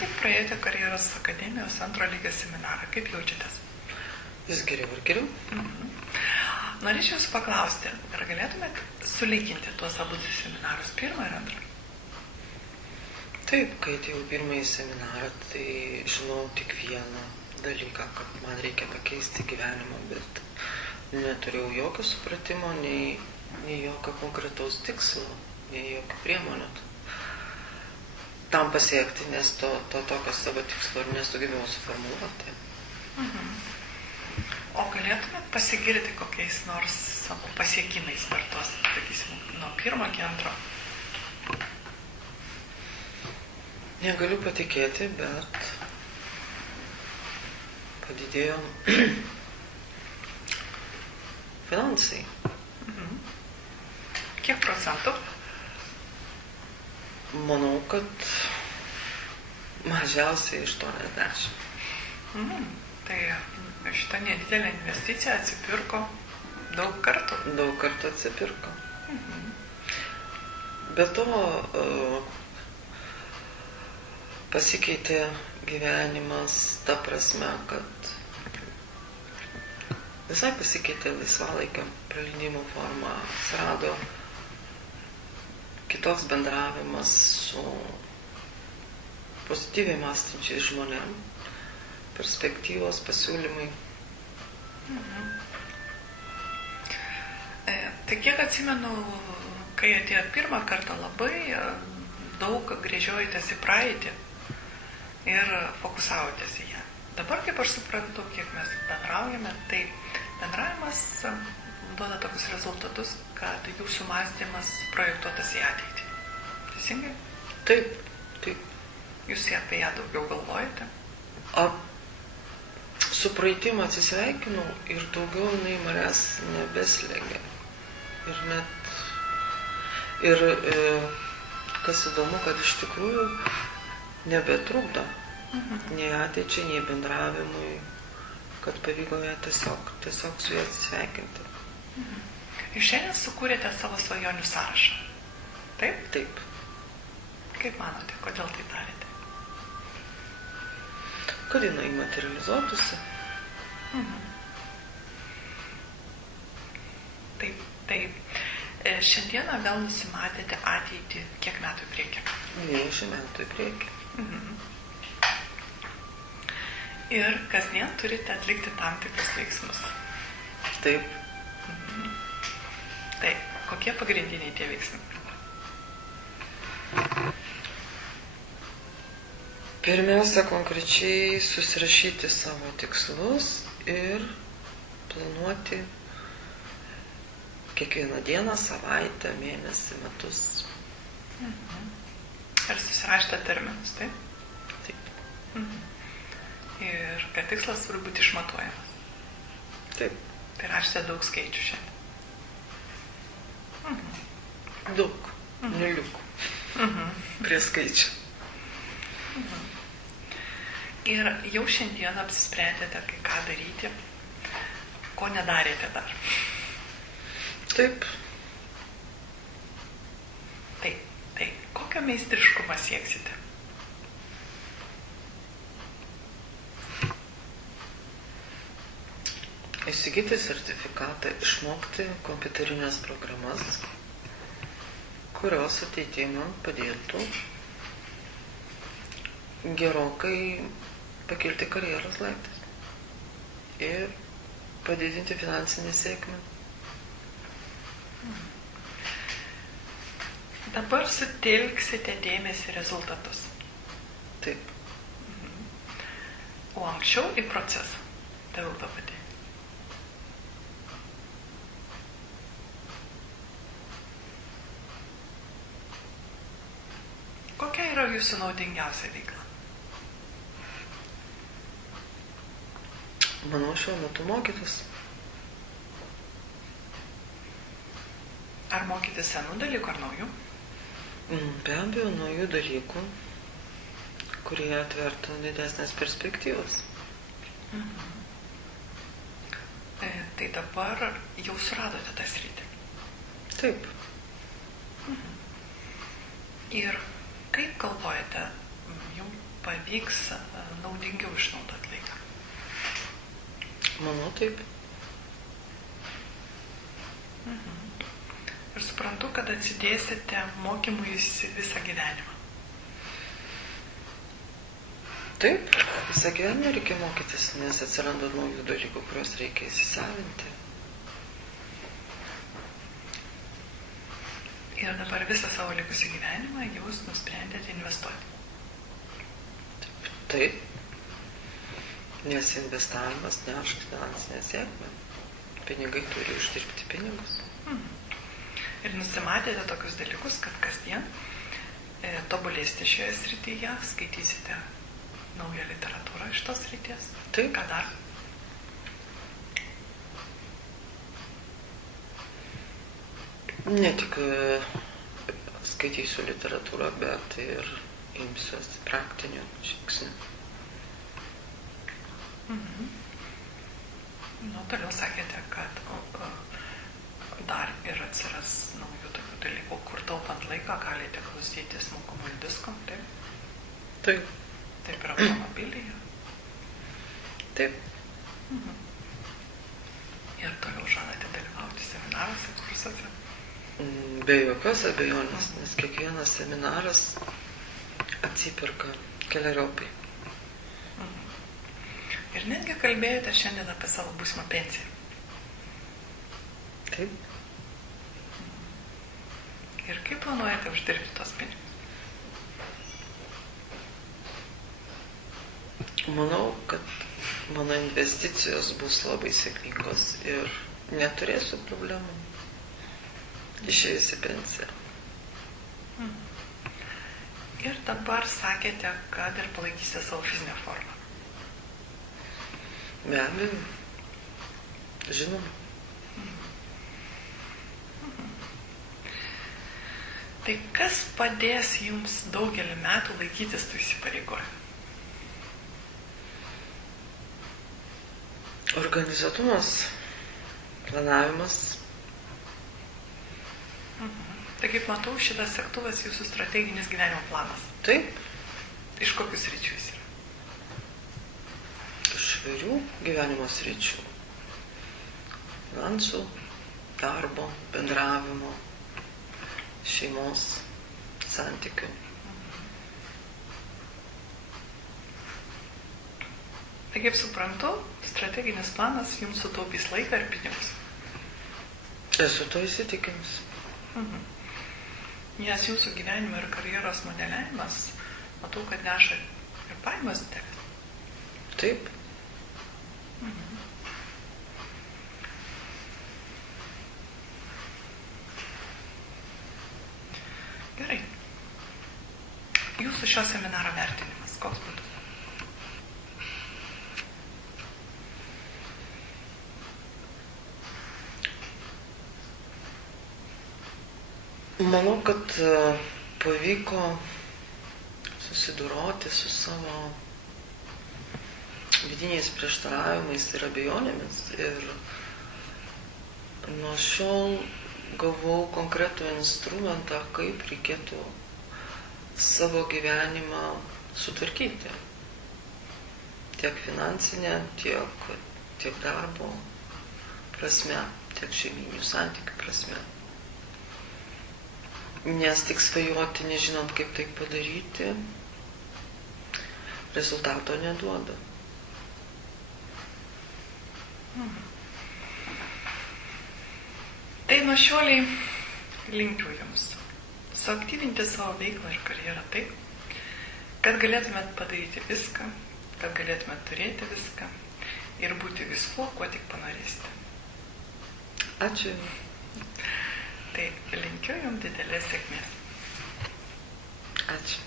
tik praėjote karjeros akademijos antro lygio seminarą. Kaip jaučiatės? Vis geriau ir geriau. Norėčiau jūsų paklausti, ar galėtumėt sulyginti tuos abu seminarus, pirmą ir antrą? Taip, kai atėjau pirmąjį seminarą, tai žinau tik vieną dalyką, kad man reikia pakeisti gyvenimą, bet neturėjau jokio supratimo, nei jokio konkretaus tikslo, nei jokio priemonių tam pasiekti, nes to tokio savo tikslo ir nesugebėjau suformuluoti. O galėtumėt pasigirti kokiais nors savo pasiekimais per tos, sakysim, nuo pirmo iki antro? Negaliu patikėti, bet padidėjo finansai. Kiek procentų? Manau, kad mažiausiai 80. Tai šitą nedidelę investiciją atsipirko daug kartų. Daug kartų atsipirko. Be to pasikeitė gyvenimas ta prasme, kad visai pasikeitė laisvalaikio praleidimo forma, atsirado kitoks bendravimas su pozityviai mąstančiais žmonėm, perspektyvos, pasiūlymai. Tai kiek atsimenu, kai atėjot pirmą kartą, labai daug gręžiojotės į praeitį ir fokusavotės į ją. Dabar, kaip aš suprantu, kiek mes bendraujame, tai bendravimas duoda tokius rezultatus, kad jūsų mąstymas projektuotas į ateitį. Teisingai? Taip. Jūs apie ją daugiau galvojate? Su praeitim atsisveikinau ir daugiau jinai manęs nebeslegia. Ir kas įdomu, kad iš tikrųjų nebetrukdo nei ateičiai, nei bendravimui, kad pavyko ją tiesiog su ją atsisveikinti. Ir šiandien sukūrėte savo svajonių sąrašą. Taip? Taip. Kaip manote, kodėl tai darėte? Kad jinai materializuotųsi. Taip. Šiandieną vėl nusimatėte ateitį kiek metų į priekį? 20 metų į priekį. Ir kasdien turite atlikti tam tikrus veiksmus. Taip. Taip. Kokie pagrindiniai tie veiksmai? Pirmiausia, konkrečiai susirašyti savo tikslus ir planuoti kiekvieną dieną, savaitę, mėnesį, metus. Ir susirašyti terminus, taip? Taip. Ir kad tikslas turi būti išmatuojamas. Taip. Tai rašite daug skaičių šiandien. Daug. Nuliukų. Prie skaičių. Ir jau šiandien apsisprendėte, ką daryti, ko nedarėte dar. Taip. Taip. Kokio meistriškumo sieksite? Įsigyti sertifikatą, išmokti kompiuterinės programas, kurios ateityje man padėtų gerokai pakilti karjeros laiptais ir padidinti finansinę sėkmę. Dabar sutelksite dėmesį į rezultatus. Taip. O anksčiau į procesą. Tai jau ta pati. Kokia yra jūsų naudingiausia veikla? Manau, šiuo metu mokytis. Ar mokyti senų dalykų ar naujų? Be abejo, naujų dalykų, kurie atvertų didesnės perspektyvas. Tai dabar jau suradote tą sritį. Taip. Ir kaip galvojate, jums pavyks naudingiau išnaudoti laiką? Manau, taip. Ir suprantu, kad atsidėsite mokymuisi visą gyvenimą. Taip, visą gyvenimą reikia mokytis, nes atsiranda naujų dalykų, kuriuos reikia įsisavinti. Ir dabar visą savo likusį gyvenimą jūs nusprendėte investuoti. Taip, nes investavimas neša finansinę sėkmę. Pinigai turi uždirbti pinigus. Ir nusimatėte tokius dalykus, kad kasdien tobulėsite šioje srityje, skaitysite naują literatūrą iš tos srities. Taip. Ką dar? Ne tik skaitysiu literatūrą, bet ir imsiuosi praktinių žingsnių. Toliau sakėte, kad dar ir atsiras naujų tokių dalykų, kur taupant laiką galite klausytis mokomųjų diskų, taip? Taip. Taip ir automobilyje. Taip. Ir toliau žadate dalyvauti seminaruose, kursuose? Be jokios abejonės, nes kiekvienas seminaras atsiperka keleriopai. Ir netgi kalbėjote šiandien apie savo būsimą pensiją. Taip. Ir kaip planuojate uždirbti tos pinigus? Manau, kad mano investicijos bus labai sėkmingos ir neturėsiu problemų išėjus į pensiją. Ir dabar sakėte, kad ir palaikysite savo fizinę formą. Be abejo, žinoma. Tai kas padės jums daugelį metų laikytis tų įsipareigojimų? Organizuotumas, planavimas. Tai kaip matau, šitas sektuvas jūsų strateginis gyvenimo planas. Taip. Iš kokius ryčių jis yra? Iš įvairių gyvenimo sričių. Finansų, darbo, bendravimo, šeimos, santykių. Tai kaip suprantu, strateginis planas jums sutaupys laiką ir pinigus. Esu to įsitikinus. Nes jūsų gyvenimo ir karjeros modeliavimas, matau, kad neša ir pajamas didelis. Taip. Gerai. Jūsų šio seminaro vertinimas, koks būtų? Manau, kad pavyko susidoroti su savo vidiniais prieštaravimais ir abejonėmis. Ir nuo šiol gavau konkretų instrumentą, kaip reikėtų savo gyvenimą sutvarkyti. Tiek finansinė, tiek darbo prasme, tiek šeiminių santykių prasme. Nes tik svajoti, nežinant, kaip tai padaryti, rezultato neduoda. Tai nuo šioliai linkiu jums suaktyvinti savo veiklą ir karjerą taip, kad galėtumėt padaryti viską, kad galėtumėt turėti viską ir būti viskuo, kuo tik panorėsite. Ačiū. Tai linkiu jums didelės sėkmės. Ačiū.